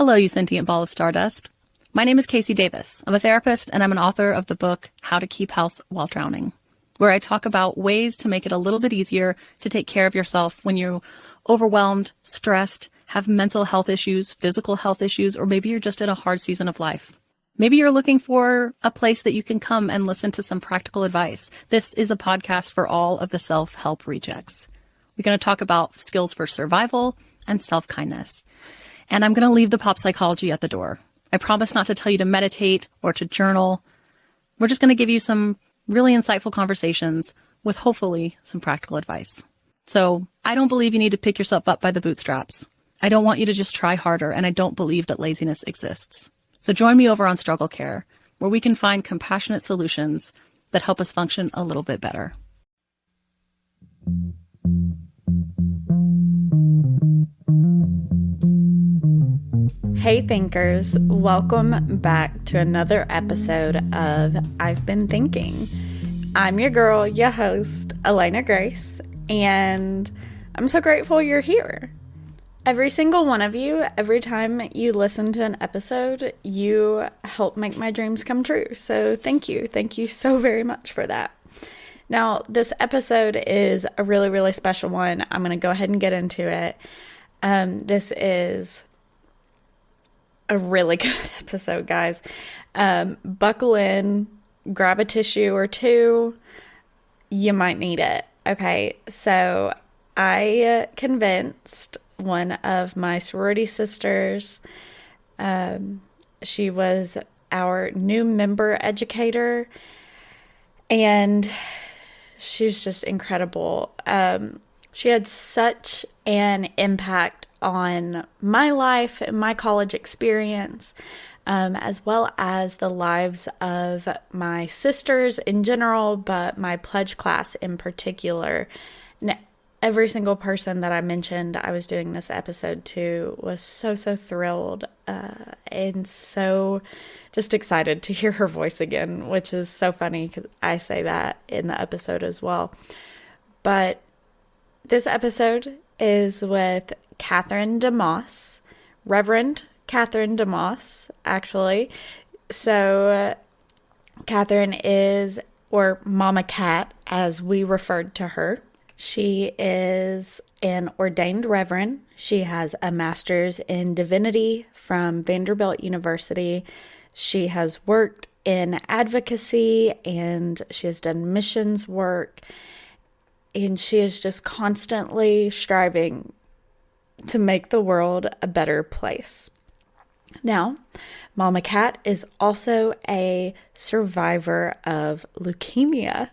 Hello, you sentient ball of stardust. My name is Casey Davis. I'm a therapist and I'm an author of the book How to Keep House While Drowning, where I talk about ways to make it a little bit easier to take care of yourself when you're overwhelmed, stressed, have mental health issues, physical health issues, or maybe you're just in a hard season of life. Maybe you're looking for a place that you can come and listen to some practical advice. This is a podcast for all of the self-help rejects. We're going to talk about skills for survival and self-kindness. And I'm going to leave the pop psychology at the door. I promise not to tell you to meditate or to journal. We're just going to give you some really insightful conversations with hopefully some practical advice. So I don't believe you need to pick yourself up by the bootstraps. I don't want you to just try harder, and I don't believe that laziness exists. So join me over on Struggle Care, where we can find compassionate solutions that help us function a little bit better. Hey thinkers, welcome back to another episode of I've Been Thinking. I'm your girl, your host, Elena Grace, and I'm so grateful you're here. Every single one of you, every time you listen to an episode, you help make my dreams come true. So thank you. Thank you so very much for that. Now, this episode is a really, really special one. I'm going to go ahead and get into it. This is a really good episode, guys. Buckle in, grab a tissue or two. You might need it. Okay, so I convinced one of my sorority sisters. She was our new member educator, and she's just incredible. She had such an impact on my life and my college experience, as well as the lives of my sisters in general, but my pledge class in particular. And every single person that I mentioned I was doing this episode to was so thrilled and so just excited to hear her voice again, which is so funny because I say that in the episode as well. But this episode is with Catherine DeMoss, Reverend Catherine DeMoss, actually. So Catherine is, or Mama Cat, as we referred to her. She is an ordained reverend. She has a master's in divinity from Vanderbilt University. She has worked in advocacy and she has done missions work. And she is just constantly striving to make the world a better place. Now, Mama Cat is also a survivor of leukemia,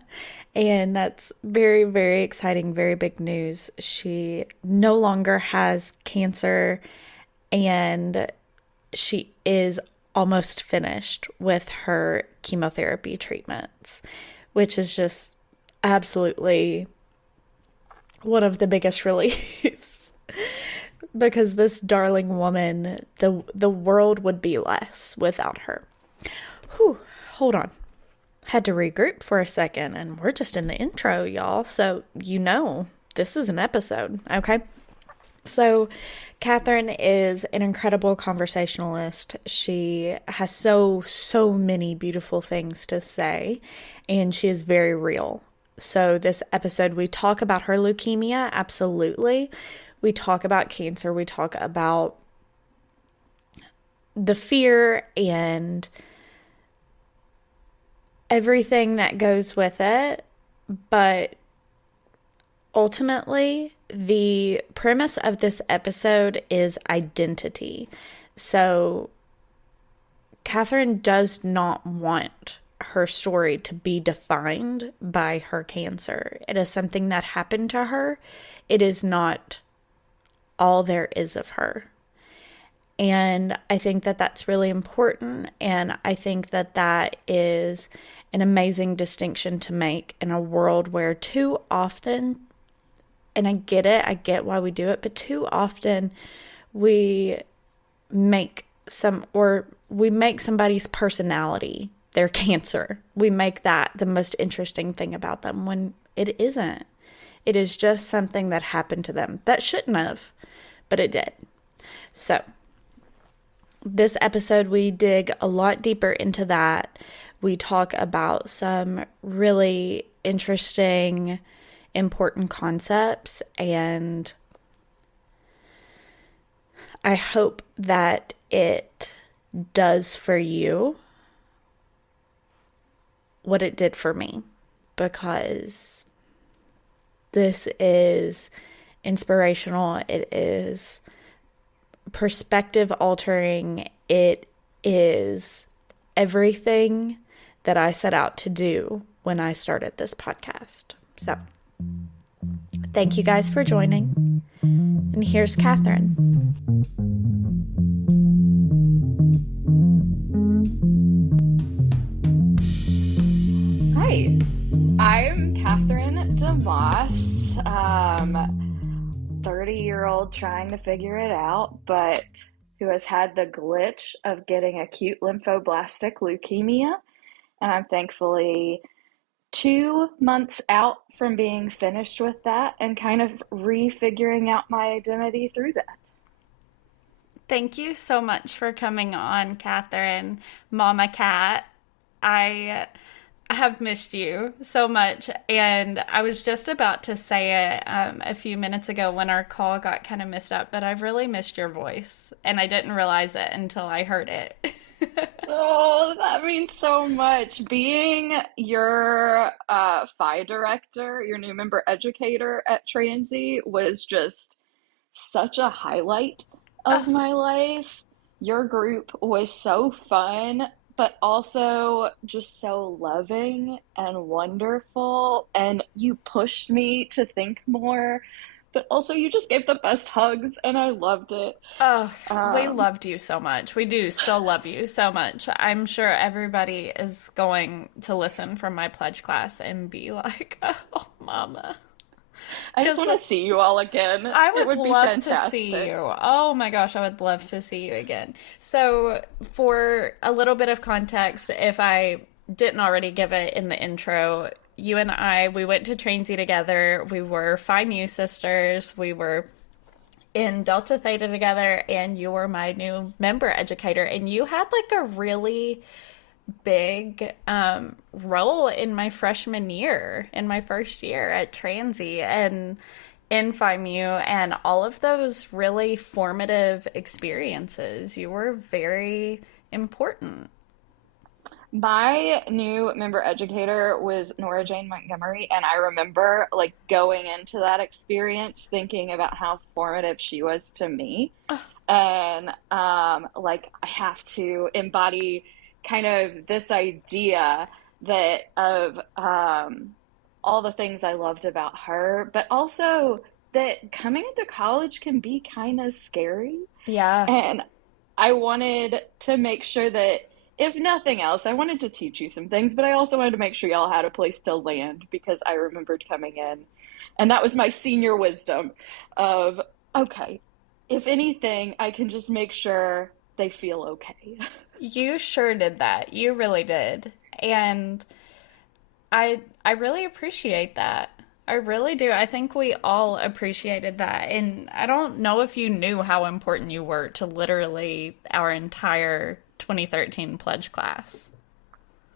and that's very, very exciting, very big news. She no longer has cancer, and she is almost finished with her chemotherapy treatments, which is just absolutely one of the biggest reliefs. Because this darling woman, the world would be less without her. Whew, hold on. Had to regroup for a second, and we're just in the intro, y'all. So, this is an episode, okay? So, Catherine is an incredible conversationalist. She has so many beautiful things to say, and she is very real. So, this episode, we talk about her leukemia, absolutely. We talk about cancer, we talk about the fear and everything that goes with it, but ultimately, the premise of this episode is identity. So, Catherine does not want her story to be defined by her cancer. It is something that happened to her. It is not all there is of her. And I think that that's really important. And I think that that is an amazing distinction to make in a world where too often, and I get why we do it, but too often we make somebody's personality their cancer. We make that the most interesting thing about them when it isn't. It is just something that happened to them that shouldn't have, but it did. So, this episode, we dig a lot deeper into that. We talk about some really interesting, important concepts, and I hope that it does for you what it did for me, because this is inspirational. It is perspective altering. It is everything that I set out to do when I started this podcast. So, thank you guys for joining. And here's Catherine. Hi, I'm Catherine DeMoss, 30-year-old trying to figure it out, but who has had the glitch of getting acute lymphoblastic leukemia. And I'm thankfully 2 months out from being finished with that and kind of refiguring out my identity through that. Thank you so much for coming on, Catherine, Mama Cat. I have missed you so much, and I was just about to say it a few minutes ago when our call got kind of messed up, but I've really missed your voice, and I didn't realize it until I heard it. Oh, that means so much. Being your Phi director, your new member educator at Transy was just such a highlight of my life. Your group was so fun, but also just so loving and wonderful. And you pushed me to think more, but also you just gave the best hugs, and I loved it. Oh, we loved you so much. We do still love you so much. I'm sure everybody is going to listen from my pledge class and be like, oh, Mama. I just want to see you all again. I It would be love to fantastic. see you. Oh my gosh, I would love to see you again. So, for a little bit of context, if I didn't already give it in the intro, you and I, we went to Transy together. We were Phi Mu sisters. We were in Delta Theta together, and you were my new member educator. And you had like a really big role in my freshman year, in my first year at Transy and in Phi Mu, and all of those really formative experiences. You were very important. My new member educator was Nora Jane Montgomery, and I remember like going into that experience thinking about how formative she was to me. And like I have to embody kind of this idea that of all the things I loved about her, but also that coming into college can be kind of scary. Yeah. And I wanted to make sure that, if nothing else, I wanted to teach you some things, but I also wanted to make sure y'all had a place to land, because I remembered coming in. And that was my senior wisdom of, okay, if anything, I can just make sure they feel okay. You sure did that. You really did. And I really appreciate that. I really do. I think we all appreciated that. And I don't know if you knew how important you were to literally our entire 2013 pledge class.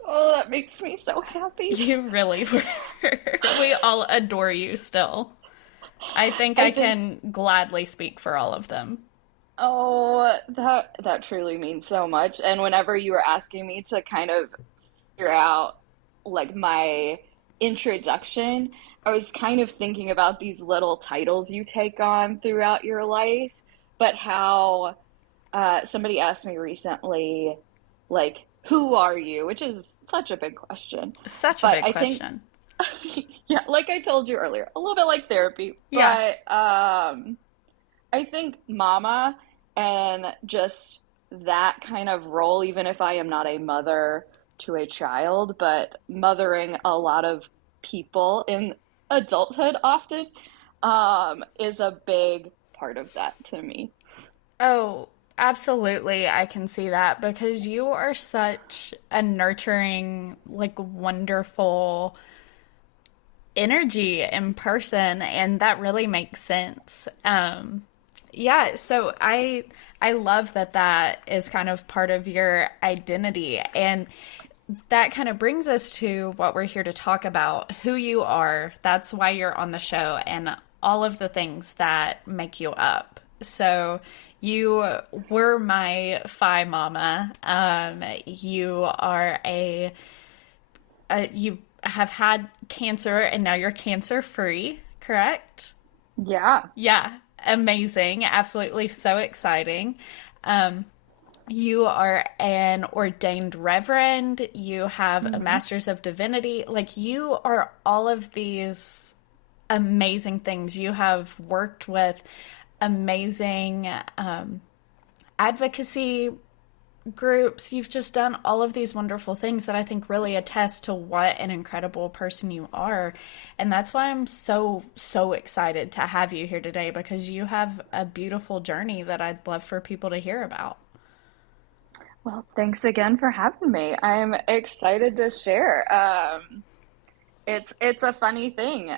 Oh, that makes me so happy. You really were. We all adore you still. I think I can gladly speak for all of them. Oh, that truly means so much. And whenever you were asking me to kind of figure out like my introduction, I was kind of thinking about these little titles you take on throughout your life, but how somebody asked me recently, like, who are you? Which is such a big question. Such a But big I question. think, yeah, like I told you earlier, a little bit like therapy. Yeah. But I think mama and just that kind of role, even if I am not a mother to a child, but mothering a lot of people in adulthood often, is a big part of that to me. Oh, absolutely. I can see that because you are such a nurturing, like, wonderful energy in person, and that really makes sense. Yeah, so I love that that is kind of part of your identity, and that kind of brings us to what we're here to talk about, who you are. That's why you're on the show, and all of the things that make you up. So you were my Phi mama. You are you have had cancer and now you're cancer free, correct? Yeah. Yeah, amazing. Absolutely so exciting. You are an ordained reverend. You have a master's of divinity. Like, you are all of these amazing things. You have worked with amazing advocacy groups. You've just done all of these wonderful things that I think really attest to what an incredible person you are. And that's why I'm so, so excited to have you here today, because you have a beautiful journey that I'd love for people to hear about. Well, thanks again for having me. I'm excited to share. It's a funny thing,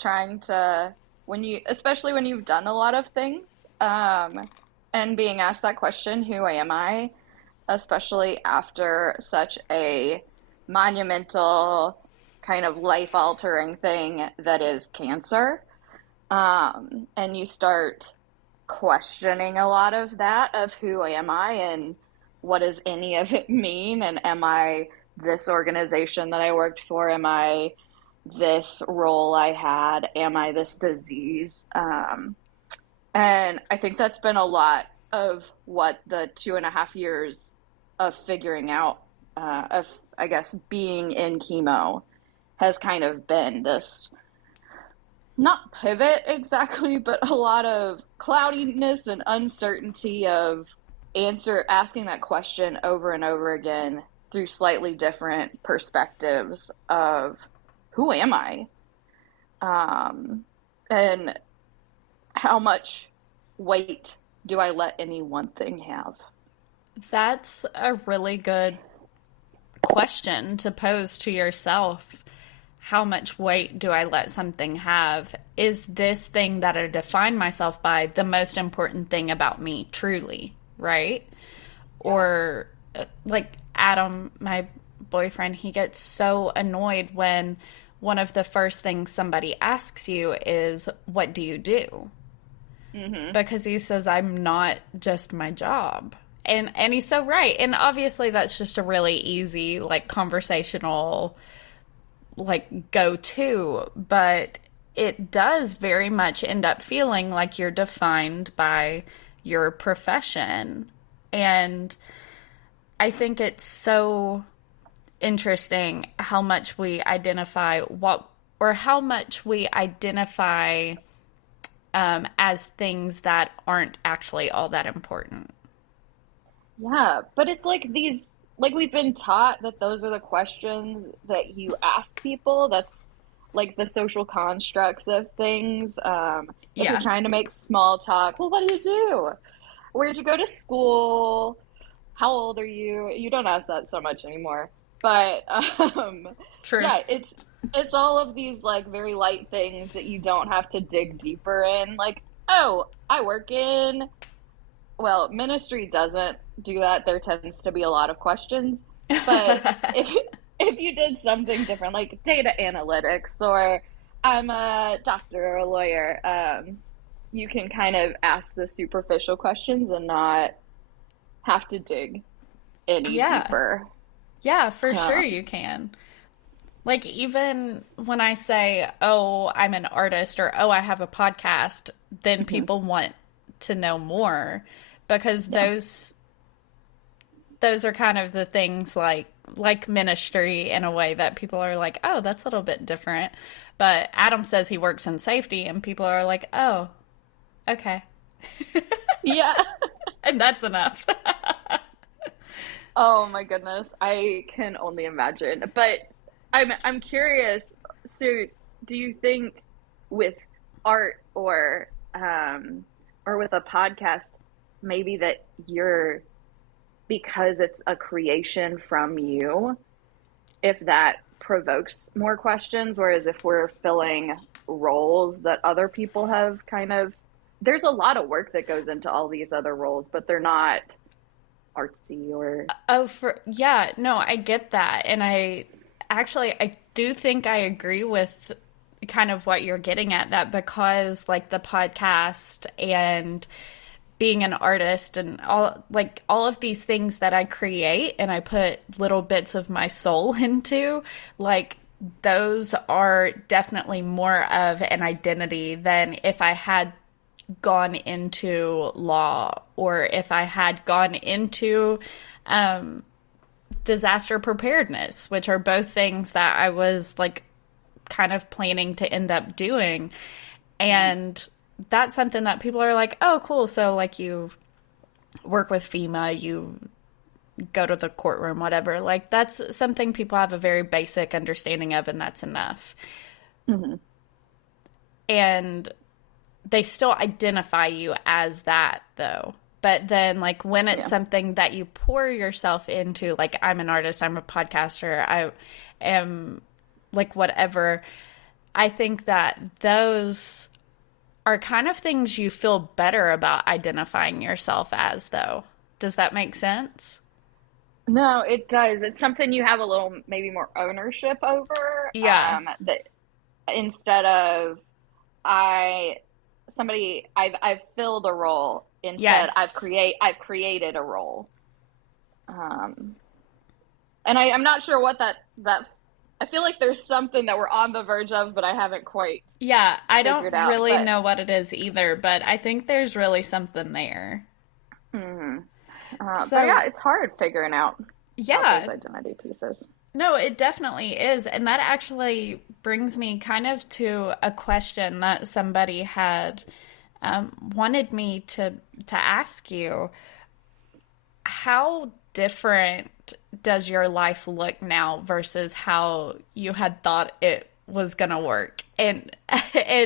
trying to when you, especially when you've done a lot of things, and being asked that question, who am I? Especially after such a monumental, kind of life-altering thing that is cancer. And you start questioning a lot of that, of who am I and what does any of it mean? And am I this organization that I worked for? Am I this role I had? Am I this disease? And I think that's been a lot of what the 2.5 years of figuring out, of, I guess, being in chemo has kind of been this, not pivot exactly, but a lot of cloudiness and uncertainty of asking that question over and over again through slightly different perspectives of who am I? And how much weight do I let any one thing have? That's a really good question to pose to yourself. How much weight do I let something have? Is this thing that I define myself by the most important thing about me, truly, right? Yeah. Or like Adam, my boyfriend, he gets so annoyed when one of the first things somebody asks you is, what do you do? Mm-hmm. Because he says, I'm not just my job. And he's so right. And obviously that's just a really easy, like, conversational, like, go-to. But it does very much end up feeling like you're defined by your profession. And I think it's so interesting how much we identify how much we identify as things that aren't actually all that important. Yeah, but it's like like we've been taught that those are the questions that you ask people. That's like the social constructs of things. If you're trying to make small talk, well, what do you do? Where'd you go to school? How old are you? You don't ask that so much anymore. But True. Yeah, it's all of these like very light things that you don't have to dig deeper in. Like, oh, I work in, well, ministry doesn't do that. There tends to be a lot of questions. But if you did something different, like data analytics, or I'm a doctor or a lawyer, you can kind of ask the superficial questions and not have to dig any deeper. Yeah, for sure you can. Like, even when I say, oh, I'm an artist, or, oh, I have a podcast, then people want to know more, because those are kind of the things like ministry in a way that people are like, oh, that's a little bit different. But Adam says he works in safety, and people are like, oh, okay. Yeah. And that's enough. Oh my goodness, I can only imagine. But I'm curious. So, do you think with art or with a podcast, maybe that because it's a creation from you, if that provokes more questions, whereas if we're filling roles that other people have kind of there's a lot of work that goes into all these other roles, but they're not artsy or Oh, yeah, no, I get that. And I do think I agree with kind of what you're getting at, that because like the podcast and being an artist and all of these things that I create and I put little bits of my soul into, like those are definitely more of an identity than if I had gone into law or if I had gone into disaster preparedness, which are both things that I was like kind of planning to end up doing. And that's something that people are like, oh, cool. So like you work with FEMA, you go to the courtroom, whatever. Like that's something people have a very basic understanding of, and that's enough. mm-hmm. And they still identify you as that though. But then like when it's something that you pour yourself into, like I'm an artist, I'm a podcaster, I am like whatever, I think that those are kind of things you feel better about identifying yourself as though. Does that make sense? No, it does. It's something you have a little maybe more ownership over. Yeah. That instead of I I've filled a role. Instead, Yes. I've created a role. And I'm not sure what that I feel like there's something that we're on the verge of, but I haven't quite Yeah, I don't figured out. really But know what it is either, but I think there's really something there. So but yeah, it's hard figuring out yeah, those identity pieces. no, it definitely is. And that actually brings me kind of to a question that somebody had wanted me to ask you. How different does your life look now versus how you had thought it was gonna work? And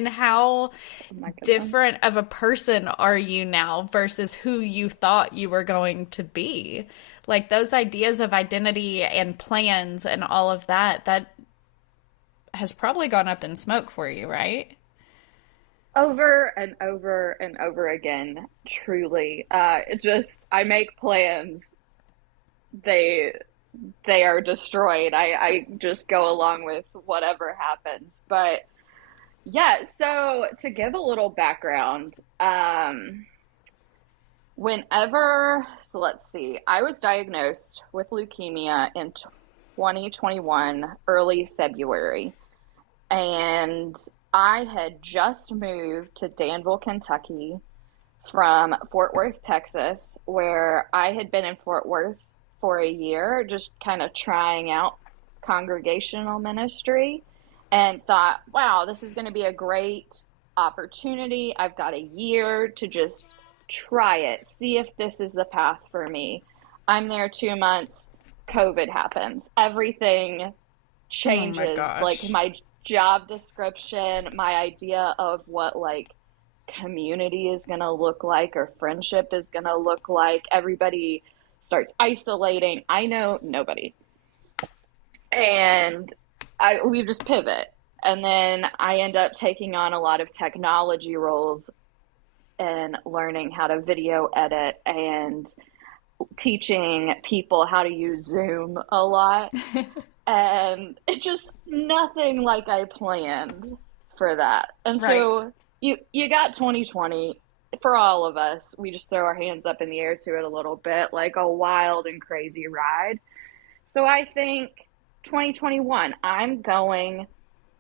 how Oh my goodness. different of a person are you now versus who you thought you were going to be? Like those ideas of identity and plans and all of that, that has probably gone up in smoke for you, right? Over and over and over again, truly. It just I make plans, they they are destroyed. I just go along with whatever happens. But yeah, so to give a little background, so let's see, I was diagnosed with leukemia in 2021, early February. And I had just moved to Danville, Kentucky from Fort Worth, Texas, where I had been in Fort Worth for a year, just kind of trying out congregational ministry, and thought, wow, this is going to be a great opportunity. I've got a year to just try it, see if this is the path for me. I'm there 2 months, COVID happens. Everything changes. Oh my gosh. Like my job description, my idea of what like community is going to look like or friendship is going to look like. Everybody starts isolating. I know nobody. And we just pivot. And then I end up taking on a lot of technology roles and learning how to video edit and teaching people how to use Zoom a lot. And it just nothing like I planned for that. And so you got 2020 for all of us. We just throw our hands up in the air to it a little bit, like a wild and crazy ride. So I think 2021, I'm going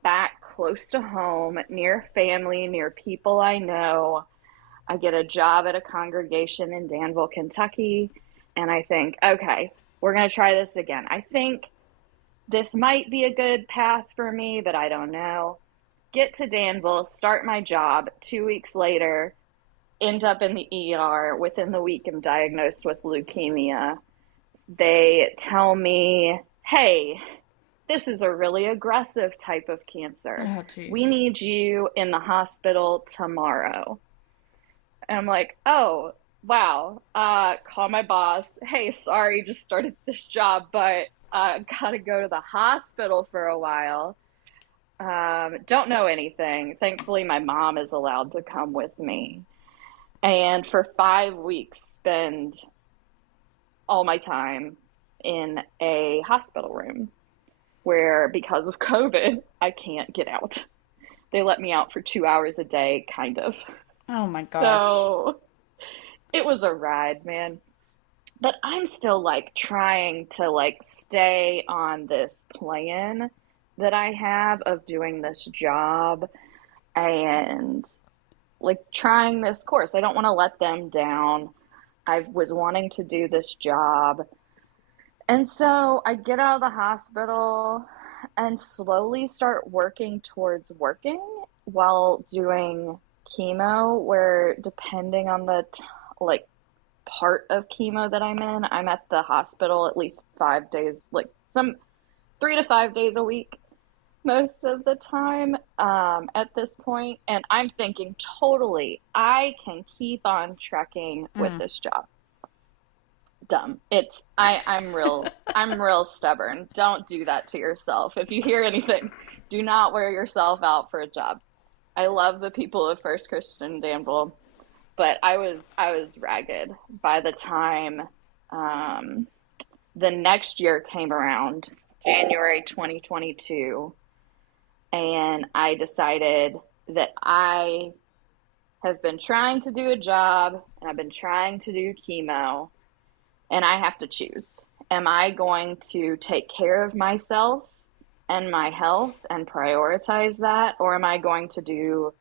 back close to home, near family, near people I know. I get a job at a congregation in Danville, Kentucky, and I think, okay, we're going to try this again. I think this might be a good path for me, but I don't know. Get to Danville, start my job. 2 weeks later, end up in the ER. Within the week, I'm diagnosed with leukemia. They tell me, hey, this is a really aggressive type of cancer. Oh, we need you in the hospital tomorrow. And I'm like, oh, wow. Call my boss. Hey, sorry, just started this job, but got to go to the hospital for a while. Don't know anything. Thankfully, my mom is allowed to come with me. and for 5 weeks spend all my time in a hospital room where, because of COVID, I can't get out. They let me out for 2 hours a day, kind of. Oh my gosh. So it was a ride, man. But I'm still like trying to like stay on this plan that I have of doing this job and like trying this course. I don't want to let them down. I was wanting to do this job. And so I get out of the hospital and slowly start working towards working while doing chemo, where depending on the like part of chemo that I'm in, I'm at the hospital at least 5 days, like some 3 to 5 days a week most of the time at this point. And I'm thinking totally, I can keep on trekking with this job. Dumb. I'm real stubborn. Don't do that to yourself. If you hear anything, do not wear yourself out for a job. I love the people of First Christian Danville, but I was ragged by the time the next year came around, January 2022, and I decided that I have been trying to do a job and I've been trying to do chemo, and I have to choose. Am I going to take care of myself and my health and prioritize that, or am I going to do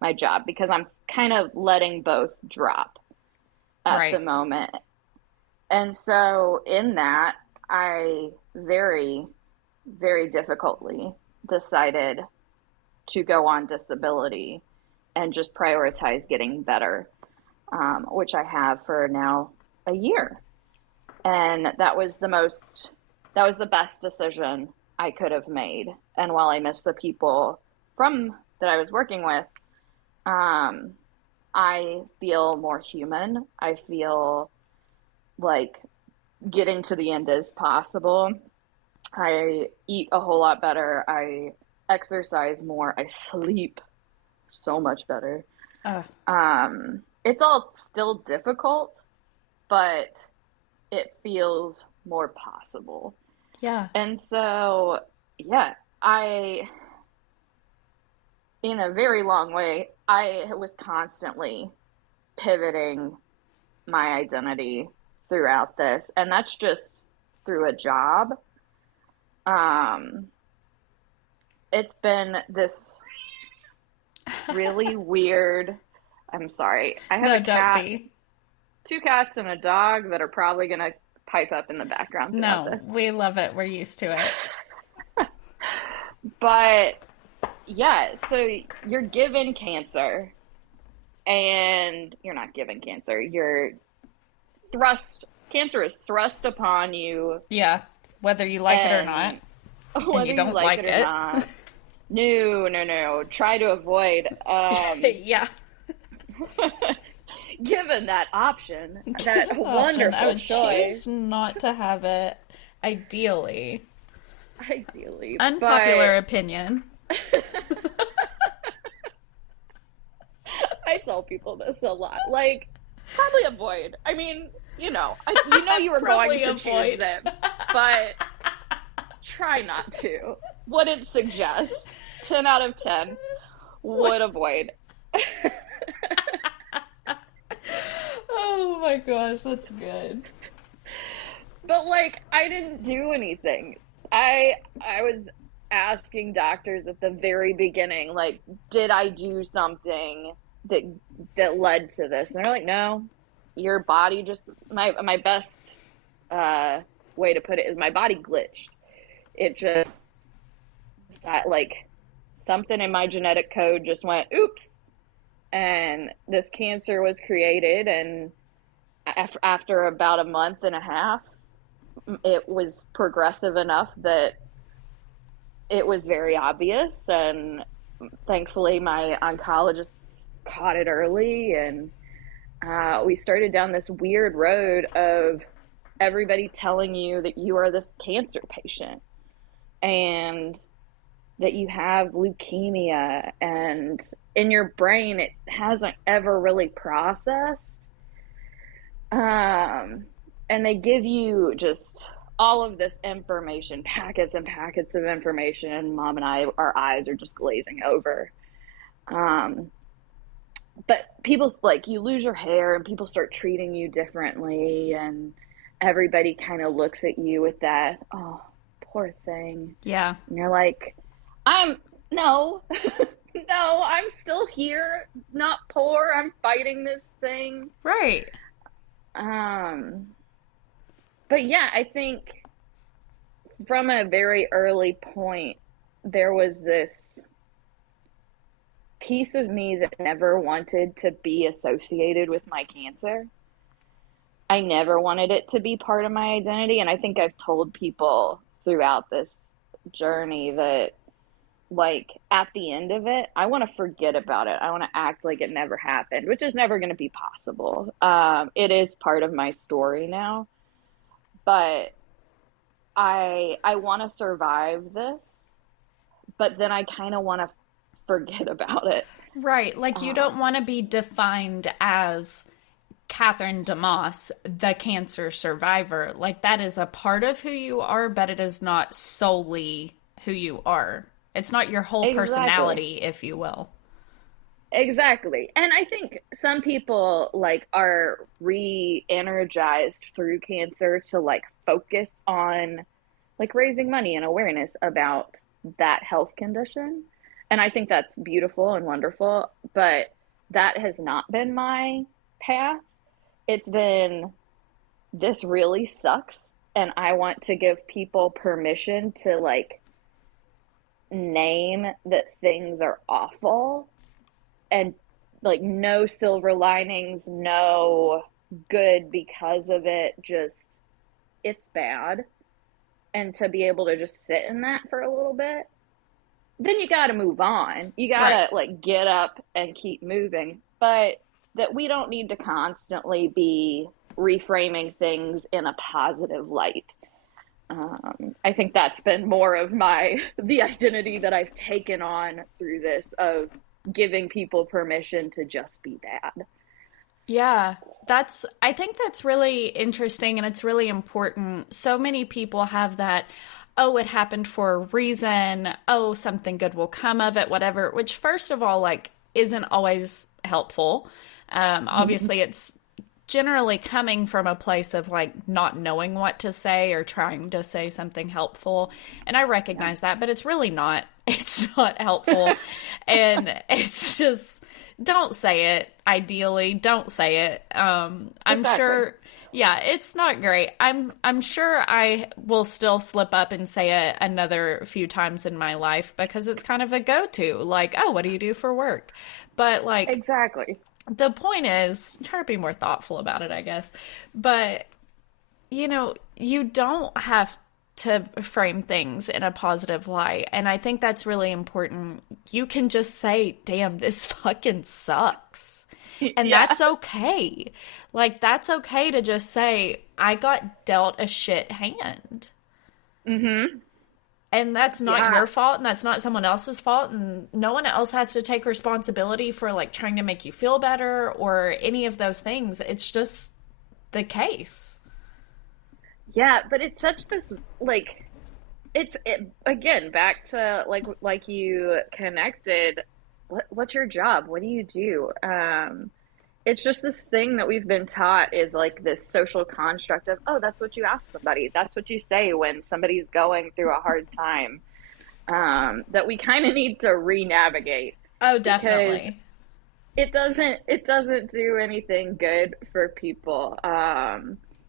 my job? Because I'm kind of letting both drop at the moment. And so in that, I very, very difficultly decided to go on disability and just prioritize getting better, which I have for now a year. And that was the best decision I could have made. And while I miss the people that I was working with, I feel more human. I feel like getting to the end is possible. I eat a whole lot better. I exercise more. I sleep so much better. It's all still difficult, but it feels more possible. Yeah. And so, yeah, in a very long way, I was constantly pivoting my identity throughout this. And that's just through a job. It's been this really weird, I'm sorry. I have a cat, 2 cats and a dog that are probably going to pipe up in the background. No, we love it. We're used to it. But yeah, so you're given cancer, and you're not given cancer. Cancer is thrust upon you. Yeah, whether you like it or not. Whether you don't like it or not. No. Try to avoid. Yeah. Given that option, that wonderful I would choice. choose not to have it, ideally. Unpopular opinion. I tell people this a lot. Like, probably avoid. I mean, you know you were going to choose it, but try not to. Wouldn't suggest. 10 out of 10 would avoid. Oh my gosh, that's good. But like, I didn't do anything. I was asking doctors at the very beginning, like, did I do something that led to this? And they're like, no, your body just, my best way to put it is my body glitched. It just, like, something in my genetic code just went, oops. And this cancer was created, and after about a month and a half, it was progressive enough that it was very obvious, and thankfully my oncologists caught it early, and we started down this weird road of everybody telling you that you are this cancer patient. And that you have leukemia, and in your brain it hasn't ever really processed. Um, and they give you just all of this information, packets and packets of information, and mom and I, our eyes are just glazing over. Um, but people, like, you lose your hair and people start treating you differently, and everybody kind of looks at you with that, oh, poor thing. Yeah. And you're like, I'm no, no, I'm still here, not poor. I'm fighting this thing. Right. Um, but yeah, I think from a very early point, there was this piece of me that never wanted to be associated with my cancer. I never wanted it to be part of my identity. And I think I've told people throughout this journey that, like, at the end of it, I want to forget about it. I want to act like it never happened, which is never going to be possible. It is part of my story now, but I want to survive this, but then I kind of want to forget about it. Right. Like, you don't want to be defined as Catherine DeMoss, the cancer survivor. Like, that is a part of who you are, but it is not solely who you are. It's not your whole personality, if you will. Exactly. And I think some people, like, are re-energized through cancer to, like, focus on, like, raising money and awareness about that health condition. And I think that's beautiful and wonderful, but that has not been my path. It's been, this really sucks, and I want to give people permission to, like, name that things are awful, and, like, no silver linings, no good because of it, just, it's bad. And to be able to just sit in that for a little bit, then you got to move on. You got to, right, like, get up and keep moving. But that we don't need to constantly be reframing things in a positive light. I think that's been more of the identity that I've taken on through this, of giving people permission to just be bad. Yeah, I think that's really interesting, and it's really important. So many people have that, oh, it happened for a reason, oh, something good will come of it, whatever, which, first of all, like, isn't always helpful. Obviously, it's generally coming from a place of, like, not knowing what to say or trying to say something helpful. And I recognize that, but it's really not. It's not helpful. And it's just, don't say it. Ideally, don't say it. I'm sure, yeah, it's not great. I'm sure I will still slip up and say it another few times in my life, because it's kind of a go-to. Like, oh, what do you do for work? But, like, exactly. The point is, try to be more thoughtful about it, I guess. But, you know, you don't have to frame things in a positive light. And I think that's really important. You can just say, damn, this fucking sucks. And that's okay. Like, that's okay to just say, I got dealt a shit hand. Mm-hmm. And that's not your fault, and that's not someone else's fault, and no one else has to take responsibility for, like, trying to make you feel better or any of those things. It's just the case. Yeah, but it's such this, like, again, back to, like you connected, what's your job? What do you do? It's just this thing that we've been taught is, like, this social construct of, oh, that's what you ask somebody. That's what you say when somebody's going through a hard time, that we kind of need to re-navigate. Oh, definitely. It doesn't do anything good for people.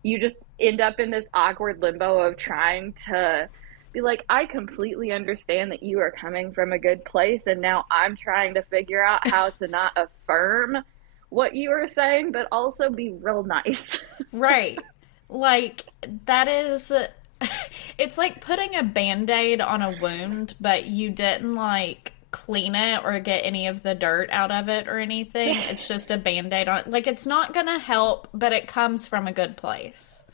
You just end up in this awkward limbo of trying to be like, I completely understand that you are coming from a good place, and now I'm trying to figure out how to not affirm what you were saying, but also be real nice. Right. Like, that is, it's like putting a Band-Aid on a wound, but you didn't, like, clean it or get any of the dirt out of it or anything. It's just a Band-Aid on, like, it's not gonna help, but it comes from a good place.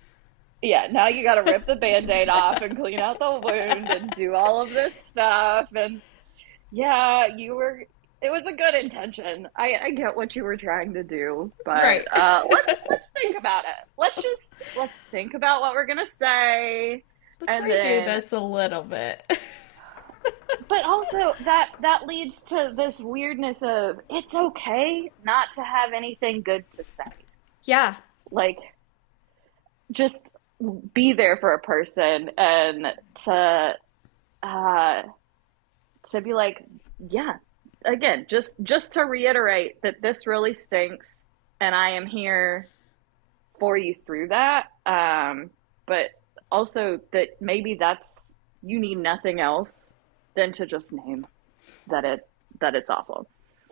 Yeah, now you got to rip the band-aid off and clean out the wound and do all of this stuff. And yeah, it was a good intention. I get what you were trying to do, but Right. let's think about it. Let's think about what we're gonna say, Let's and redo then, this a little bit. but also that leads to this weirdness of it's okay not to have anything good to say. Yeah. Like, just be there for a person and uh to be like, yeah, again, just to reiterate that this really stinks and I am here for you through that. But also that maybe that's you need nothing else than to just name that it's awful.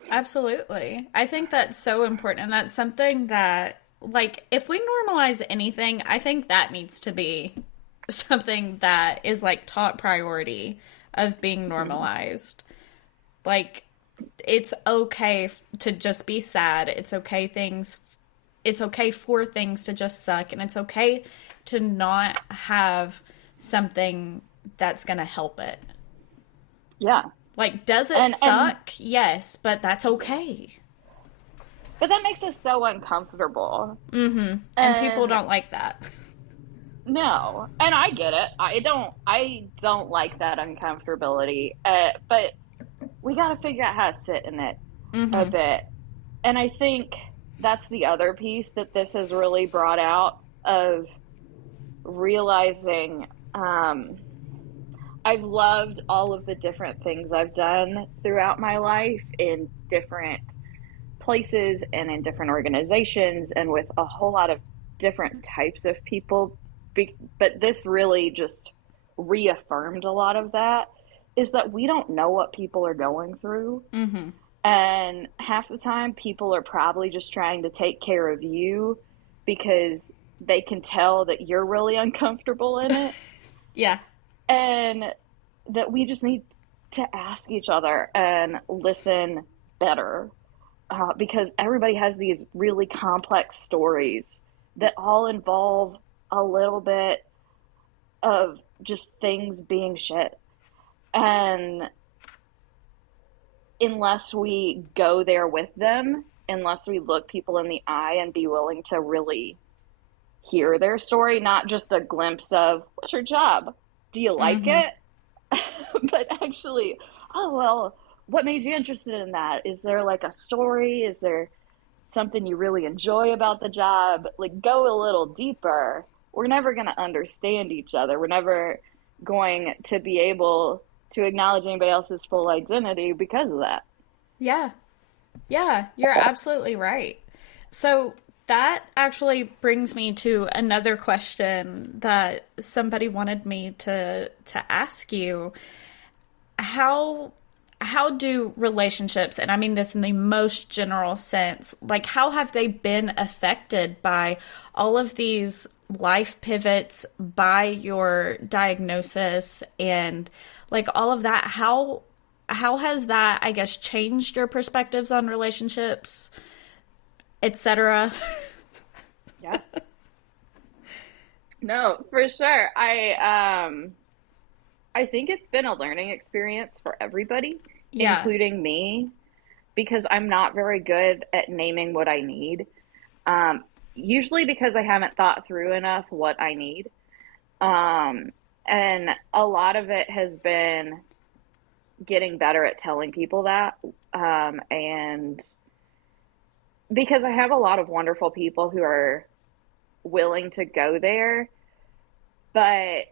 Absolutely. I think that's so important. And that's something that, like, if we normalize anything, I think that needs to be something that is like top priority of being normalized. Like, it's okay to just be sad. It's okay for things to just suck. And it's okay to not have something that's going to help it. Yeah. Like, does it And suck? Yes, but that's okay. but that makes us so uncomfortable. And people And don't like that. no, and I get it. I don't like that uncomfortability. But we got to figure out how to sit in it a bit. And I think that's the other piece that this has really brought out of realizing I've loved all of the different things I've done throughout my life in different places and in different organizations and with a whole lot of different types of people. But this really just reaffirmed a lot of that is that we don't know what people are going through. And half the time, people are probably just trying to take care of you because they can tell that you're really uncomfortable in it. Yeah. And that we just need to ask each other and listen better because everybody has these really complex stories that all involve a little bit of just things being shit. And unless we go there with them, unless we look people in the eye and be willing to really hear their story, not just a glimpse of, what's your job? Do you like it? But actually, oh, well, what made you interested in that? Is there like a story? Is there something you really enjoy about the job? Like, go a little deeper. We're never going to understand each other. We're never going to be able to acknowledge anybody else's full identity because of that. Yeah. Yeah, you're absolutely right. So that actually brings me to another question that somebody wanted me to ask you. How do relationships, and I mean this in the most general sense, like how have they been affected by all of these life pivots, by your diagnosis and like all of that? How has that, I guess, changed your perspectives on relationships, etc.? Yeah. No, for sure. I think it's been a learning experience for everybody, Yeah. including me, because I'm not very good at naming what I need. Usually because I haven't thought through enough what I need. And a lot of it has been getting better at telling people that. And because I have a lot of wonderful people who are willing to go there, but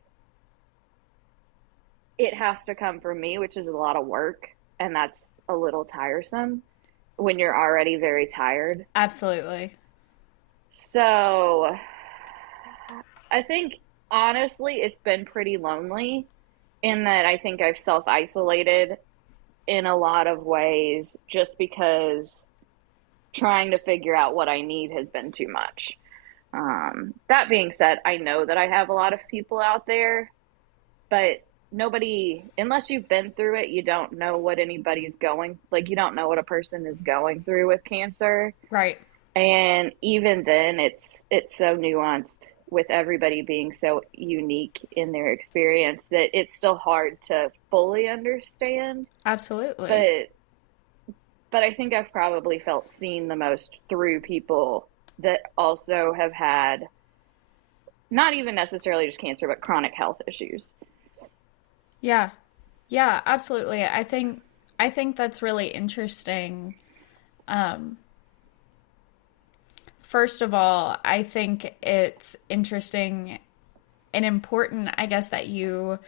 it has to come from me, which is a lot of work, and that's a little tiresome when you're already very tired. Absolutely. So I think honestly it's been pretty lonely in that I think I've self-isolated in a lot of ways just because trying to figure out what I need has been too much. That being said, I know that I have a lot of people out there, but nobody, unless you've been through it, you don't know what anybody's going, like you don't know what a person is going through with cancer. Right. And even then it's so nuanced. with everybody being so unique in their experience that it's still hard to fully understand. Absolutely. But I think I've probably felt seen the most through people that also have had not even necessarily just cancer, but chronic health issues. Yeah. Yeah, absolutely. I think that's really interesting. Um, First of all, I think it's interesting and important, I guess, that you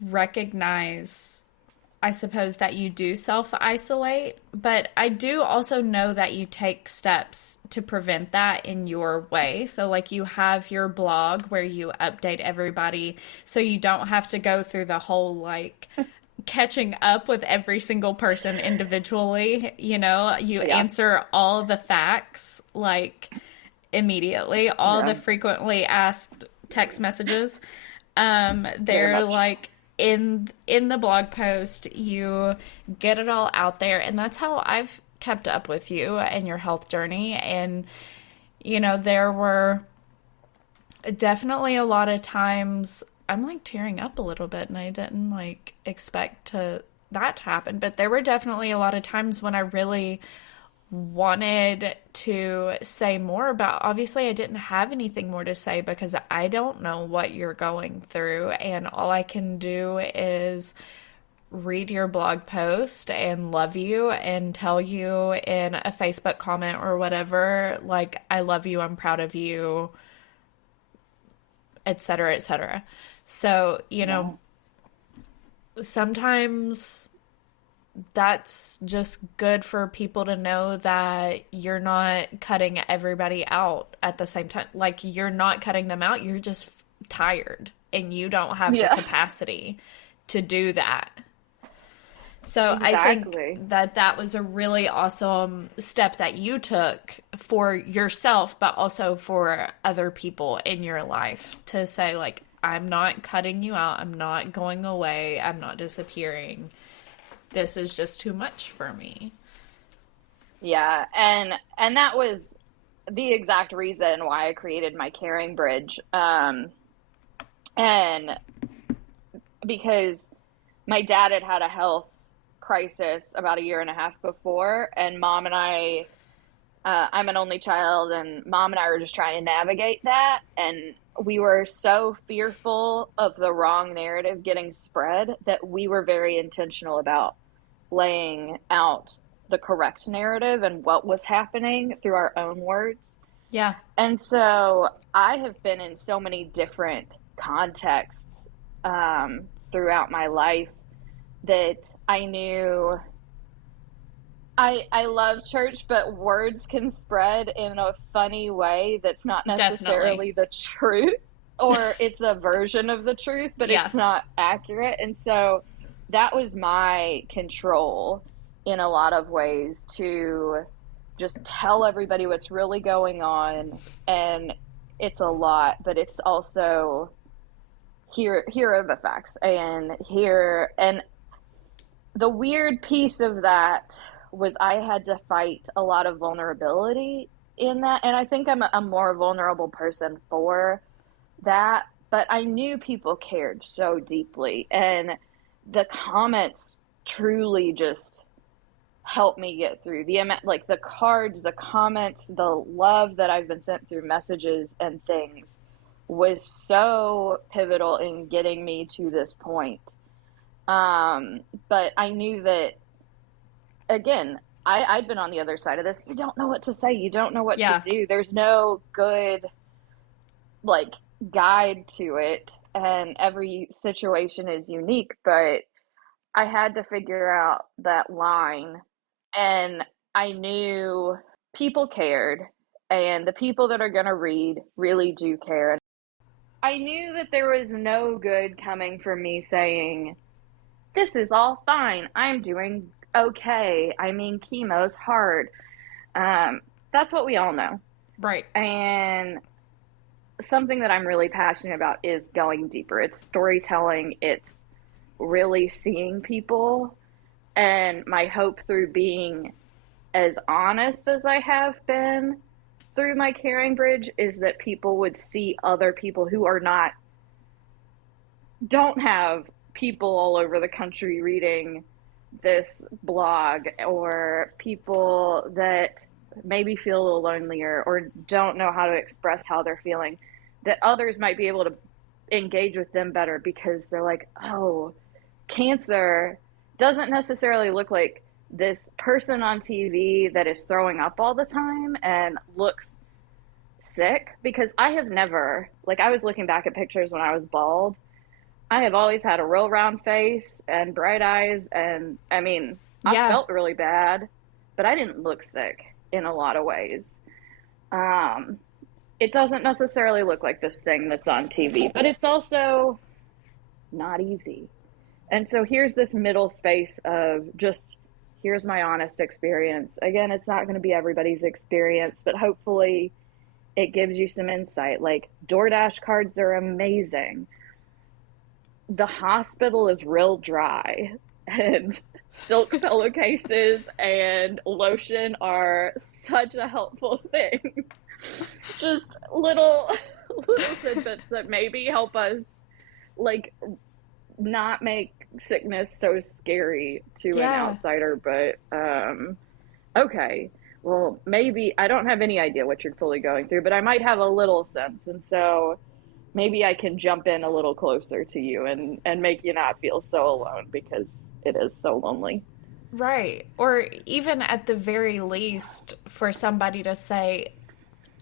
recognize, I suppose, that you do self isolate, but I do also know that you take steps to prevent that in your way. So, like, you have your blog where you update everybody so you don't have to go through the whole, like, catching up with every single person individually. You Yeah. answer all the facts, like, immediately, all the Yeah. frequently asked text messages. Very They're much. like in the blog post, you get it all out there, and that's how I've kept up with you and your health journey. And there were definitely a lot of times I'm like tearing up a little bit, and I didn't like expect that to happen, but there were definitely a lot of times when I really wanted to say more about. Obviously, I didn't have anything more to say because I don't know what you're going through, and all I can do is read your blog post and love you and tell you in a Facebook comment or whatever, like, I love you, I'm proud of you, etc., etc. So, Yeah. sometimes that's just good for people to know that you're not cutting everybody out at the same time. Like, you're not cutting them out, you're just tired and you don't have the Yeah. capacity to do that. So I think Exactly. that was a really awesome step that you took for yourself, but also for other people in your life, to say, like, I'm not cutting you out, I'm not going away, I'm not disappearing. This is just too much for me. Yeah. And that was the exact reason why I created my caring bridge. And because my dad had had a health crisis about a year and a half before, and mom and I'm an only child, and mom and I were just trying to navigate that. And we were so fearful of the wrong narrative getting spread that we were very intentional about laying out the correct narrative and what was happening through our own words. Yeah. And so I have been in so many different contexts throughout my life that I knew I love church, but words can spread in a funny way that's not Definitely. necessarily the truth, or it's a version of the truth, but Yeah. it's not accurate. And so that was my control in a lot of ways, to just tell everybody what's really going on. And it's a lot, but it's also here are the facts, and here. And the weird piece of that was I had to fight a lot of vulnerability in that. And I think I'm a more vulnerable person for that. But I knew people cared so deeply. And the comments truly just helped me get through the amount, like the cards, the comments, the love that I've been sent through messages and things was so pivotal in getting me to this point. But I knew that, again, I'd been on the other side of this. You don't know what to say. You don't know what to Yeah. do. There's no good, like, guide to it. And every situation is unique. But I had to figure out that line. And I knew people cared. And the people that are going to read really do care. And I knew that there was no good coming from me saying, this is all fine, I'm doing okay. I mean, chemo's hard. That's what we all know. Right. And something that I'm really passionate about is going deeper. It's storytelling, it's really seeing people. And my hope through being as honest as I have been through my caring bridge is that people would see other people who are not, don't have people all over the country reading this blog, or people that maybe feel a little lonelier or don't know how to express how they're feeling, that others might be able to engage with them better because they're like, oh, cancer doesn't necessarily look like this person on TV that is throwing up all the time and looks sick. Because I have never, like, I was looking back at pictures when I was bald. I have always had a real round face and bright eyes, and I mean, I felt really bad, but I didn't look sick in a lot of ways. It doesn't necessarily look like this thing that's on TV, but it's also not easy. And so here's this middle space of just, here's my honest experience. Again, it's not going to be everybody's experience, but hopefully it gives you some insight. Like, DoorDash cards are amazing. The hospital is real dry, and silk pillowcases and lotion are such a helpful thing. Just little tidbits that maybe help us, like, not make sickness so scary to an outsider. But okay, well, maybe I don't have any idea what you're fully going through, but I might have a little sense, and so maybe I can jump in a little closer to you and make you not feel so alone, because it is so lonely. Right. Or even at the very least, for somebody to say,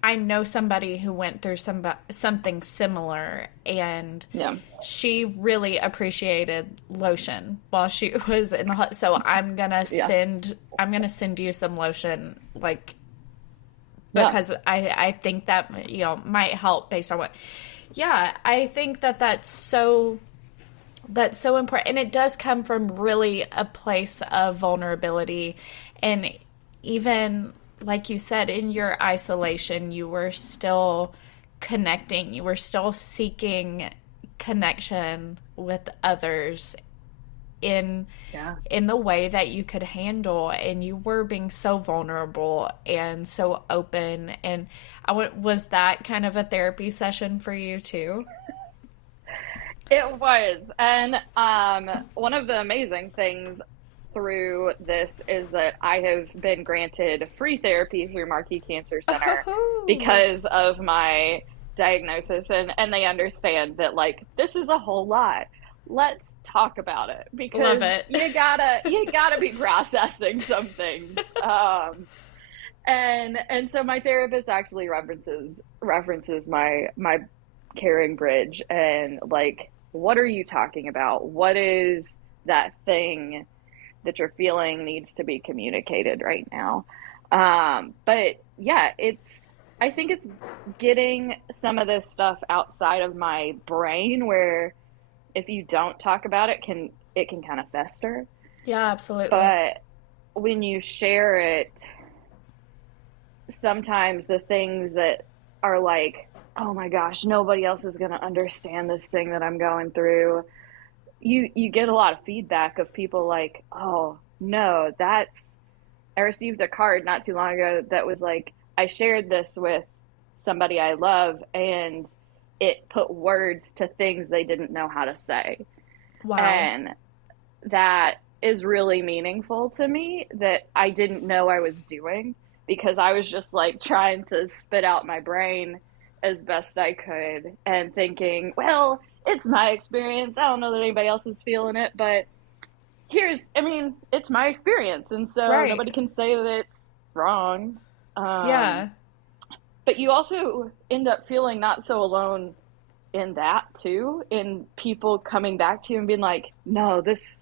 I know somebody who went through something similar, and she really appreciated lotion while she was in the hospital. So I'm gonna send you some lotion, like, because I think that, might help based on what. Yeah, I think that's so important. And it does come from really a place of vulnerability. And even, like you said, in your isolation, you were still connecting. You were still seeking connection with others in the way that you could handle. And you were being so vulnerable and so open. And was that kind of a therapy session for you too? It was. And one of the amazing things through this is that I have been granted free therapy through Markey Cancer Center because of my diagnosis, and they understand that, like, this is a whole lot. Let's talk about it, because Love it. you gotta be processing some things. And so my therapist actually references my caring bridge, and, like, what are you talking about? What is that thing that you're feeling needs to be communicated right now? But yeah, I think it's getting some of this stuff outside of my brain, where if you don't talk about it, it can kind of fester. Yeah, absolutely. But when you share it, sometimes the things that are like, oh my gosh, nobody else is going to understand this thing that I'm going through, you get a lot of feedback of people like, oh no, I received a card not too long ago that was like, I shared this with somebody I love, and it put words to things they didn't know how to say. Wow. And that is really meaningful to me, that I didn't know I was doing, because I was just, like, trying to spit out my brain as best I could and thinking, well, it's my experience. I don't know that anybody else is feeling it, but it's my experience. And so nobody can say that it's wrong. But you also end up feeling not so alone in that too, in people coming back to you and being like, no, this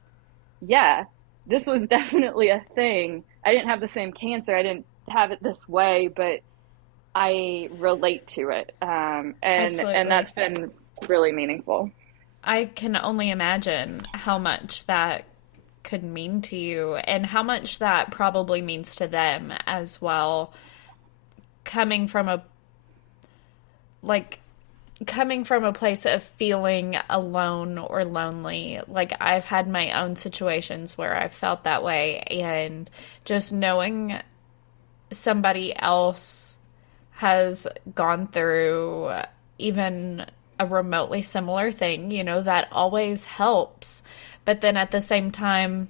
was definitely a thing. I didn't have the same cancer. I didn't have it this way, but I relate to it. And that's been really meaningful. I can only imagine how much that could mean to you, and how much that probably means to them as well, coming from a place of feeling alone or lonely. Like, I've had my own situations where I've felt that way, and just knowing somebody else has gone through even a remotely similar thing, you know, that always helps. But then at the same time,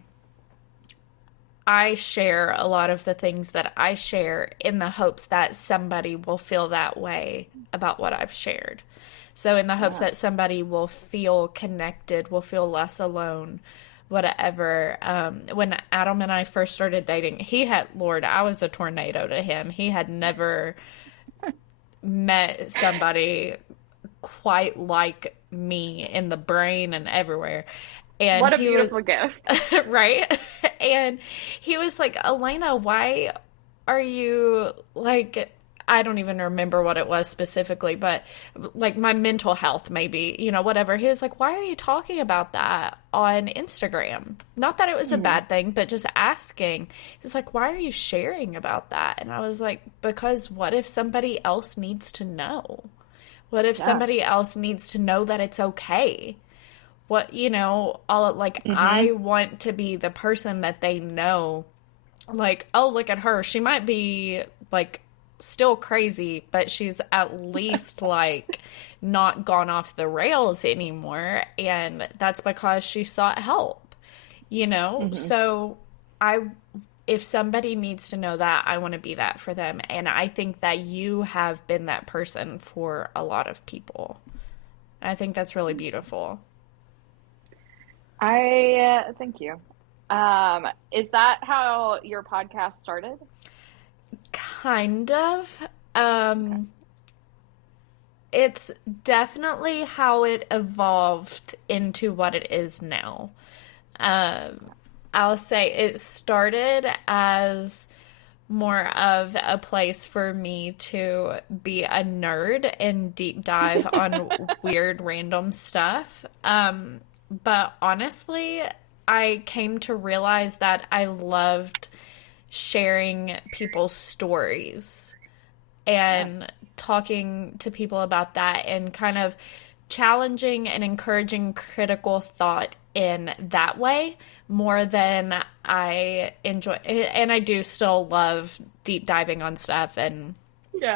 I share a lot of the things that I share in the hopes that somebody will feel that way about what I've shared. So, in the hopes that somebody will feel connected, will feel less alone, whatever. When Adam and I first started dating, Lord, I was a tornado to him. He had never met somebody quite like me in the brain and everywhere. And what a beautiful gift. Right? And he was like, Elena, why are you like, I don't even remember what it was specifically, but like my mental health, maybe, you know, whatever. He was like, why are you talking about that on Instagram? Not that it was a bad thing, but just asking. He was like, why are you sharing about that? And I was like, because what if somebody else needs to know? What if somebody else needs to know that it's okay? What, you know, I want to be the person that they know, like, oh, look at her. She might be like still crazy, but she's at least like not gone off the rails anymore. And that's because she sought help, you know? So if somebody needs to know that, I want to be that for them. And I think that you have been that person for a lot of people. I think that's really beautiful. Thank you. Is that how your podcast started? Kind of. It's definitely how it evolved into what it is now. I'll say it started as more of a place for me to be a nerd and deep dive on weird random stuff. But honestly, I came to realize that I loved sharing people's stories and talking to people about that and kind of challenging and encouraging critical thought in that way more than I enjoy. And I do still love deep diving on stuff and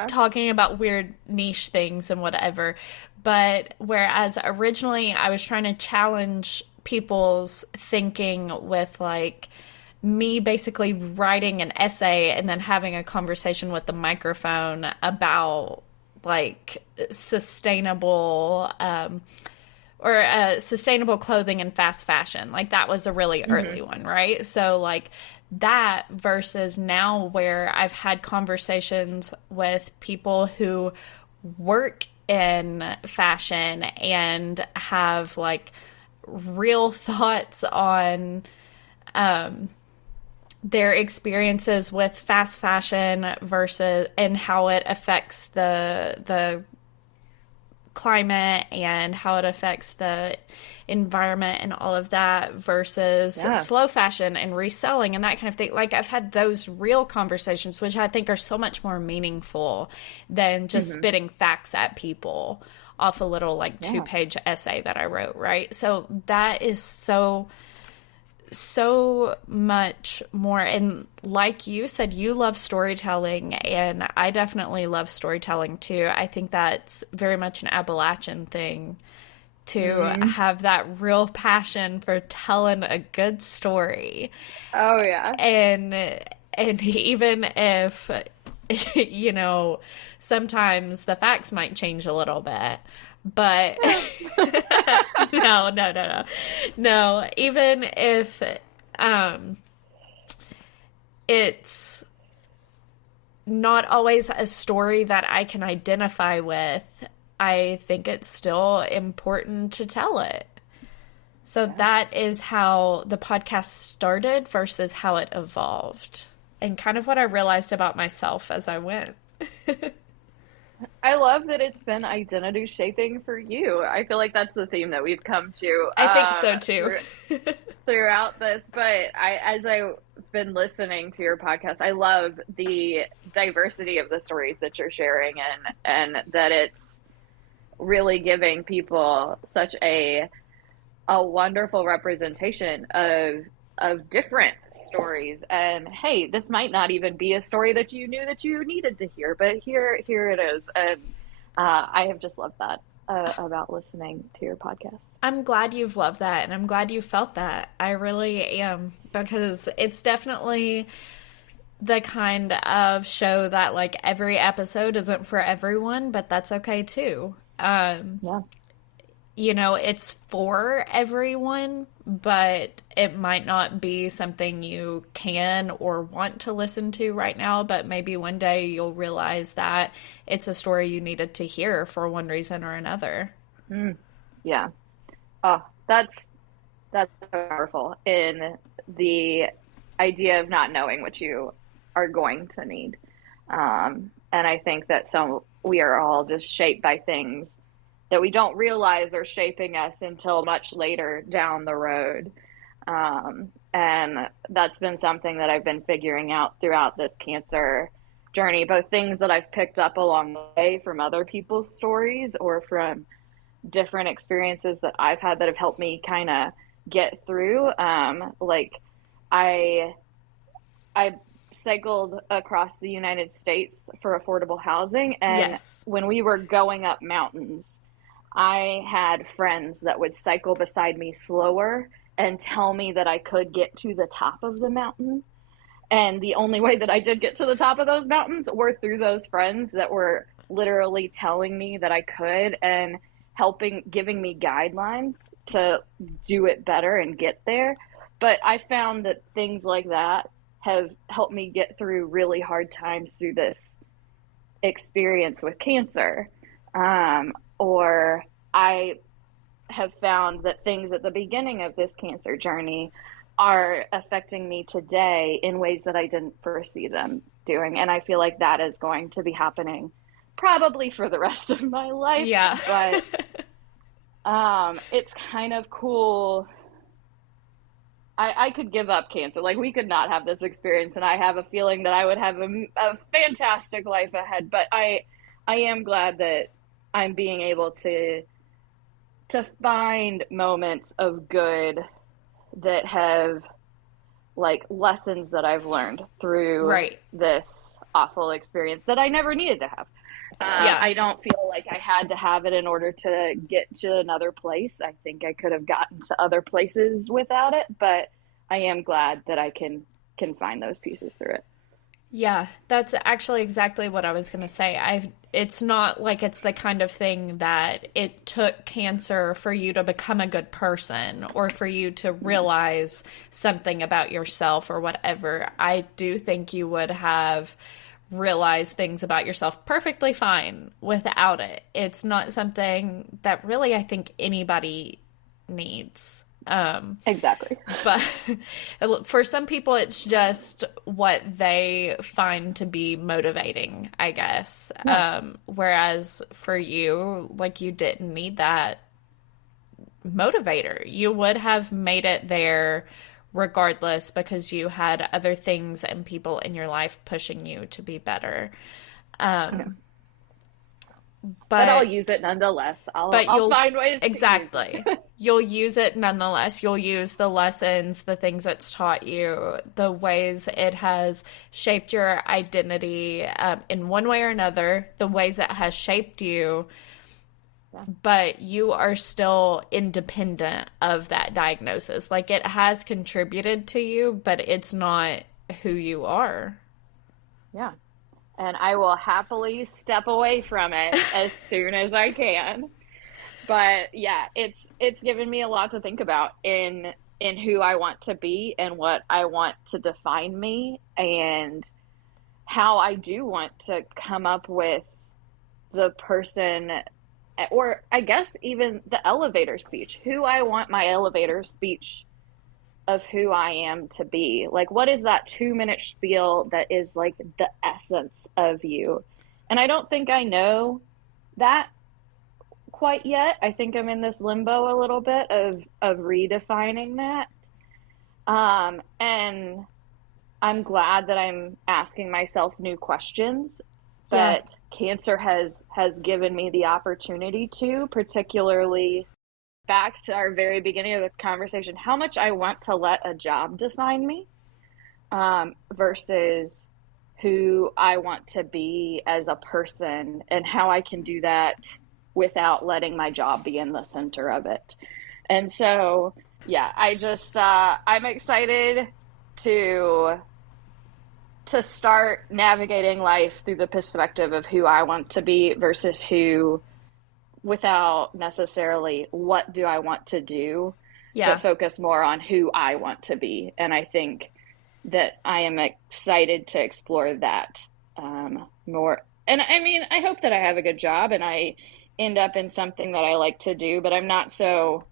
talking about weird niche things and whatever. But whereas originally I was trying to challenge people's thinking with like me basically writing an essay and then having a conversation with the microphone about like sustainable sustainable clothing and fast fashion. Like that was a really early one, right? So like that versus now where I've had conversations with people who work in fashion and have like real thoughts on their experiences with fast fashion versus and how it affects the climate and how it affects the environment and all of that versus slow fashion and reselling and that kind of thing. Like I've had those real conversations, which I think are so much more meaningful than just spitting facts at people off a little like 2-page essay that I wrote, right? So that is so much more. And like you said, you love storytelling, and I definitely love storytelling too. I think that's very much an Appalachian thing to have that real passion for telling a good story. Oh yeah. And even if you know, sometimes the facts might change a little bit, but no, even if it's not always a story that I can identify with, I think it's still important to tell it. So that is how the podcast started versus how it evolved, and kind of what I realized about myself as I went. I love that it's been identity shaping for you. I feel like that's the theme that we've come to. I think so too. Throughout this, but as I've been listening to your podcast, I love the diversity of the stories that you're sharing, and that it's really giving people such a wonderful representation of of different stories. And hey, this might not even be a story that you knew that you needed to hear, but here it is. And I have just loved that about listening to your podcast. I'm glad you've loved that, and I'm glad you felt that. I really am, because it's definitely the kind of show that, like, every episode isn't for everyone, but that's okay too. Yeah. You know, it's for everyone, but it might not be something you can or want to listen to right now, but maybe one day you'll realize that it's a story you needed to hear for one reason or another. Yeah. Oh, that's so powerful in the idea of not knowing what you are going to need. And I think that we are all just shaped by things that we don't realize are shaping us until much later down the road. And that's been something that I've been figuring out throughout this cancer journey, both things that I've picked up along the way from other people's stories or from different experiences that I've had that have helped me kind of get through. Like I cycled across the United States for affordable housing. And Yes. when we were going up mountains, I had friends that would cycle beside me slower and tell me that I could get to the top of the mountain. And the only way that I did get to the top of those mountains were through those friends that were literally telling me that I could and giving me guidelines to do it better and get there. But I found that things like that have helped me get through really hard times through this experience with cancer. Or I have found that things at the beginning of this cancer journey are affecting me today in ways that I didn't foresee them doing. And I feel like that is going to be happening probably for the rest of my life. Yeah. But it's kind of cool. I could give up cancer. Like, we could not have this experience, and I have a feeling that I would have a fantastic life ahead. But I am glad that I'm being able to find moments of good that have, like, lessons that I've learned through this awful experience that I never needed to have. I don't feel like I had to have it in order to get to another place. I think I could have gotten to other places without it, but I am glad that I can find those pieces through it. Yeah, that's actually exactly what I was going to say. It's not like it's the kind of thing that it took cancer for you to become a good person or for you to realize something about yourself or whatever. I do think you would have realized things about yourself perfectly fine without it. It's not something that really I think anybody needs. Exactly. But for some people, it's just what they find to be motivating, I guess. Yeah. Whereas for you, like, you didn't need that motivator. You would have made it there regardless because you had other things and people in your life pushing you to be better. But I'll use it nonetheless. I'll find ways to exactly. You'll use it nonetheless. You'll use the lessons, the things it's taught you, the ways it has shaped your identity in one way or another, the ways it has shaped you. Yeah. But you are still independent of that diagnosis. Like, it has contributed to you, but it's not who you are. Yeah. And I will happily step away from it as soon as I can. But yeah, it's given me a lot to think about in who I want to be and what I want to define me and how I do want to come up with the person, or I guess even the elevator speech, who I want my elevator speech of who I am to be. Like, what is that 2-minute spiel that is like the essence of you? And I don't think I know that quite yet. I think I'm in this limbo a little bit of redefining that. And I'm glad that I'm asking myself new questions that cancer has given me the opportunity to, particularly back to our very beginning of the conversation, how much I want to let a job define me, versus who I want to be as a person, and how I can do that without letting my job be in the center of it. And so, yeah, I'm excited to start navigating life through the perspective of who I want to be versus who, without necessarily what do I want to do, but focus more on who I want to be. And I think that I am excited to explore that more. And I mean, I hope that I have a good job and I end up in something that I like to do, but I'm not so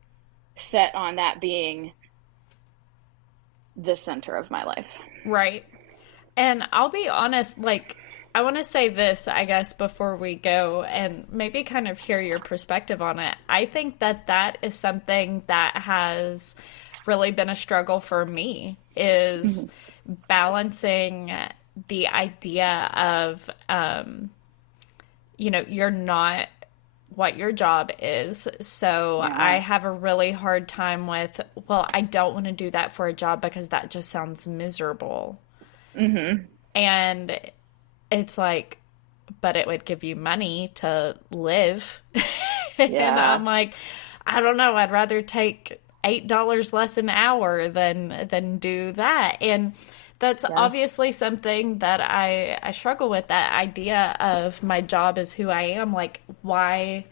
set on that being the center of my life. Right. And I'll be honest, like, I want to say this, I guess, before we go and maybe kind of hear your perspective on it. I think that that is something that has really been a struggle for me, is balancing the idea of, you're not what your job is. So I have a really hard time with, well, I don't want to do that for a job because that just sounds miserable. And it's like, but it would give you money to live. And I'm like, I don't know. I'd rather take $8 less an hour than do that. And that's obviously something that I struggle with, that idea of my job is who I am. Like, why,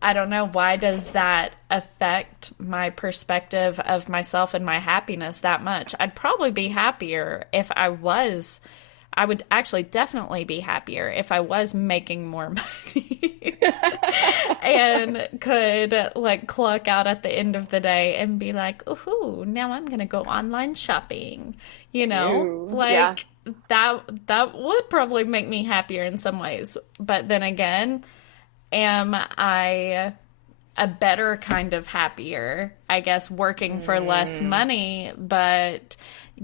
I don't know, why does that affect my perspective of myself and my happiness that much? I'd probably be happier if I would actually definitely be happier if I was making more money and could like clock out at the end of the day and be like, ooh, now I'm going to go online shopping, that would probably make me happier in some ways. But then again, am I a better kind of happier, I guess, working for less money, but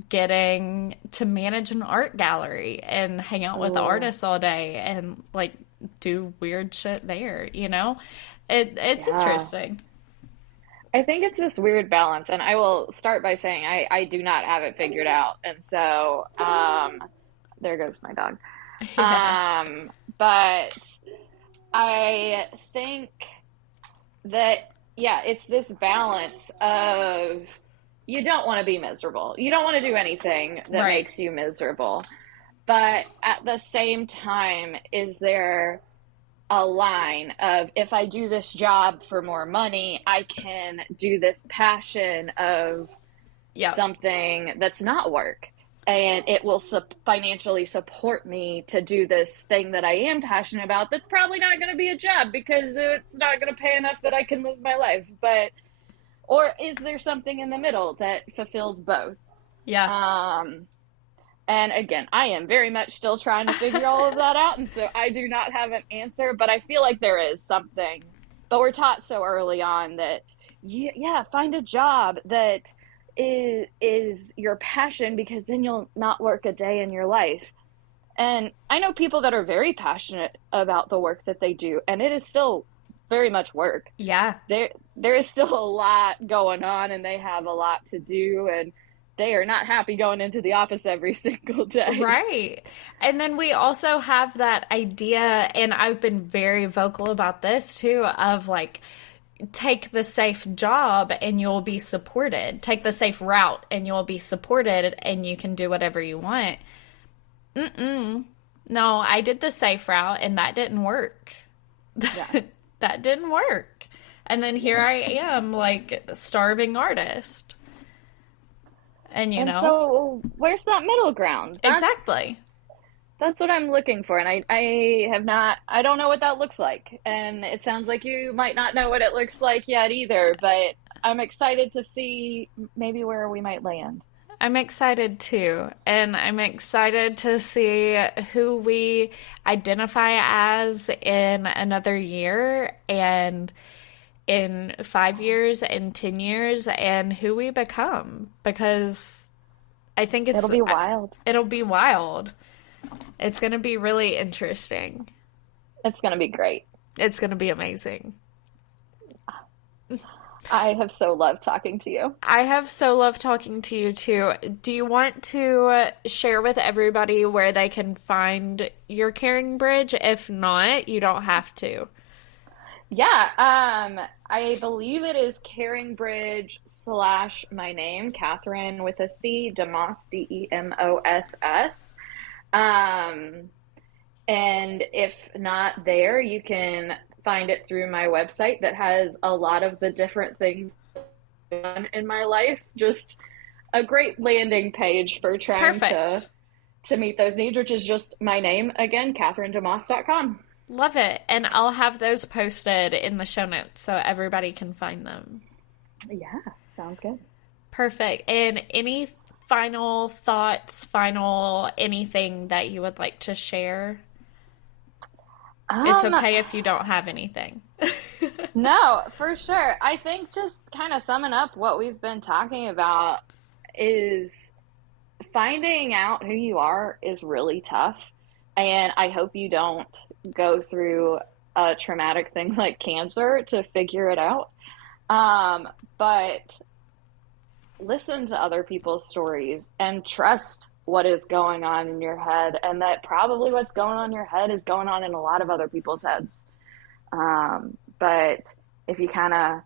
getting to manage an art gallery and hang out with the artists all day and like do weird shit there, it's interesting. I think it's this weird balance, and I will start by saying I do not have it figured out, and so there goes my dog. But I think that it's this balance of, you don't want to be miserable. You don't want to do anything that makes you miserable. But at the same time, is there a line of, if I do this job for more money, I can do this passion of something that's not work. And it will financially support me to do this thing that I am passionate about that's probably not going to be a job because it's not going to pay enough that I can live my life. Or is there something in the middle that fulfills both? Yeah. And again, I am very much still trying to figure all of that out. And so I do not have an answer, but I feel like there is something. But we're taught so early on that, find a job that is your passion, because then you'll not work a day in your life. And I know people that are very passionate about the work that they do, and it is still very much work. Yeah. There is still a lot going on, and they have a lot to do, and they are not happy going into the office every single day. Right. And then we also have that idea, and I've been very vocal about this too, of like, take the safe job and you'll be supported. Take the safe route and you'll be supported and you can do whatever you want. No, I did the safe route and that didn't work. Yeah. That didn't work. And then here I am, like, starving artist. And so where's that middle ground? Exactly. That's what I'm looking for. And I don't know what that looks like. And it sounds like you might not know what it looks like yet either, but I'm excited to see maybe where we might land. I'm excited too. And I'm excited to see who we identify as in another year and in 5 years and 10 years and who we become, because I think it'll be wild. It'll be wild. It's going to be really interesting. It's going to be great. It's going to be amazing. I have so loved talking to you. I have so loved talking to you too. Do you want to share with everybody where they can find your Caring Bridge? If not, you don't have to. Yeah, I believe it is Caringbridge / my name, Catherine with a C, DeMoss, DeMoss. Um, and if not there, you can find it through my website that has a lot of the different things in my life. Just a great landing page for trying Perfect. to meet those needs, which is just my name again, CatherineDeMoss.com. Love it. And I'll have those posted in the show notes so everybody can find them. Yeah, sounds good. Perfect. And any final thoughts, final anything that you would like to share? It's Um, okay if you don't have anything. no, for sure. I think just kind of summing up what we've been talking about is finding out who you are is really tough. And I hope you don't go through a traumatic thing like cancer to figure it out. But listen to other people's stories and trust what is going on in your head, and that probably what's going on in your head is going on in a lot of other people's heads. But if you kind of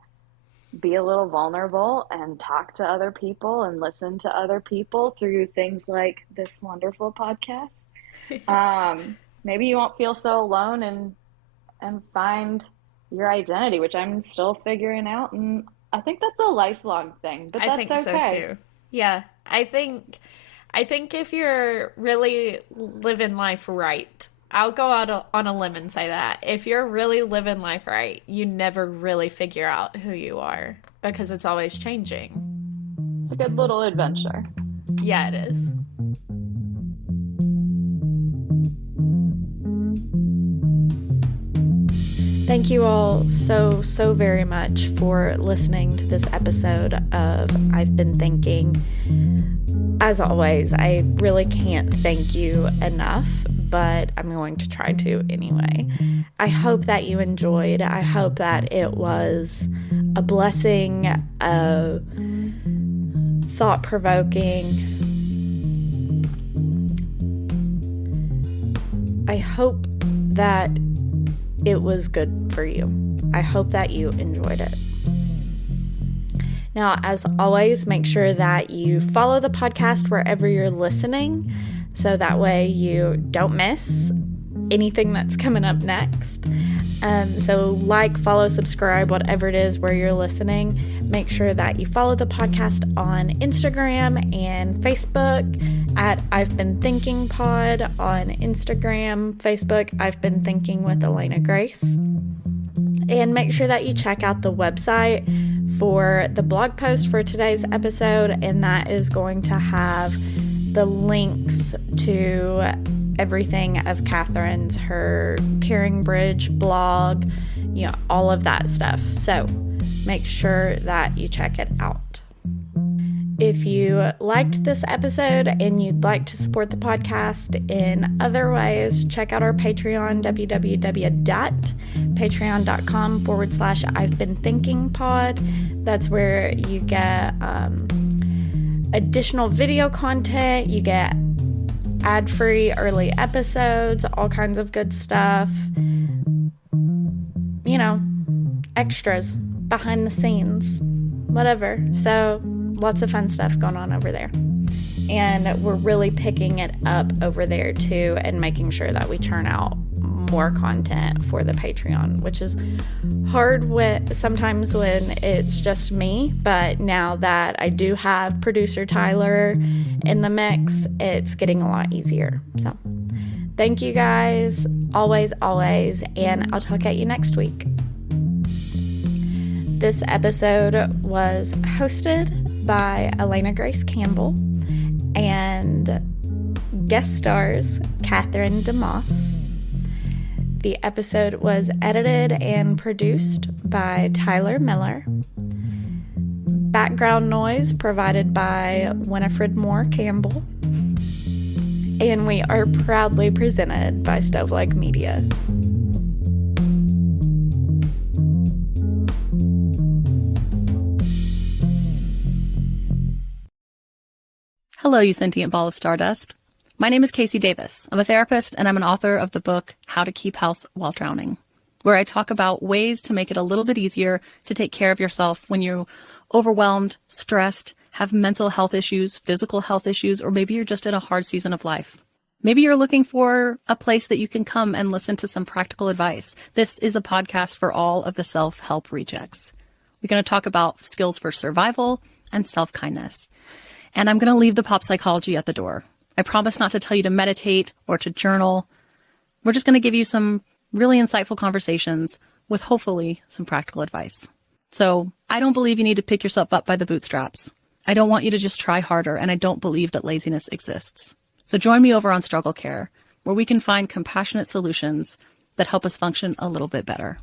be a little vulnerable and talk to other people and listen to other people through things like this wonderful podcast, maybe you won't feel so alone and find your identity, which I'm still figuring out. And I think that's a lifelong thing, but I that's think so okay. too. Yeah, I think if you're really living life right, I'll go out on a limb and say that. If you're really living life right, you never really figure out who you are because it's always changing. It's a good little adventure. Yeah, it is. Thank you all so very much for listening to this episode of I've Been Thinking. As always, I really can't thank you enough, but I'm going to try to anyway. I hope that you enjoyed. I hope that it was a blessing, thought-provoking. I hope that it was good for you. I hope that you enjoyed it. Now, as always, make sure that you follow the podcast wherever you're listening, so that way you don't miss anything that's coming up next. So like, follow, subscribe, whatever it is where you're listening. Make sure that you follow the podcast on Instagram and Facebook at I've Been Thinking Pod on Instagram, Facebook, I've Been Thinking with Elena Grace. And make sure that you check out the website for the blog post for today's episode, and that is going to have the links to everything of Catherine's, her Caring Bridge blog, all of that stuff. So make sure that you check it out. If you liked this episode and you'd like to support the podcast in other ways, check out our Patreon, www.patreon.com/I've Been Thinking Pod. That's where you get additional video content, you get ad-free early episodes, all kinds of good stuff, extras, behind the scenes, whatever. So lots of fun stuff going on over there. And we're really picking it up over there too and making sure that we churn out more content for the Patreon, which is hard sometimes when it's just me. But now that I do have producer Tyler in the mix, it's getting a lot easier. So thank you guys, always, and I'll talk at you next week. This episode was hosted by Elena Grace Campbell and guest stars Catherine DeMoss. The episode was edited and produced by Tyler Miller. Background noise provided by Winifred Moore Campbell. And we are proudly presented by Stoveleg Media. Hello, you sentient ball of stardust. My name is Casey Davis. I'm a therapist and I'm an author of the book How to Keep House While Drowning, where I talk about ways to make it a little bit easier to take care of yourself when you're overwhelmed, stressed, have mental health issues, physical health issues, or maybe you're just in a hard season of life. Maybe you're looking for a place that you can come and listen to some practical advice. This is a podcast for all of the self-help rejects. We're going to talk about skills for survival and self-kindness. And I'm going to leave the pop psychology at the door. I promise not to tell you to meditate or to journal. We're just going to give you some really insightful conversations with hopefully some practical advice. So I don't believe you need to pick yourself up by the bootstraps. I don't want you to just try harder, and I don't believe that laziness exists. So join me over on Struggle Care, where we can find compassionate solutions that help us function a little bit better.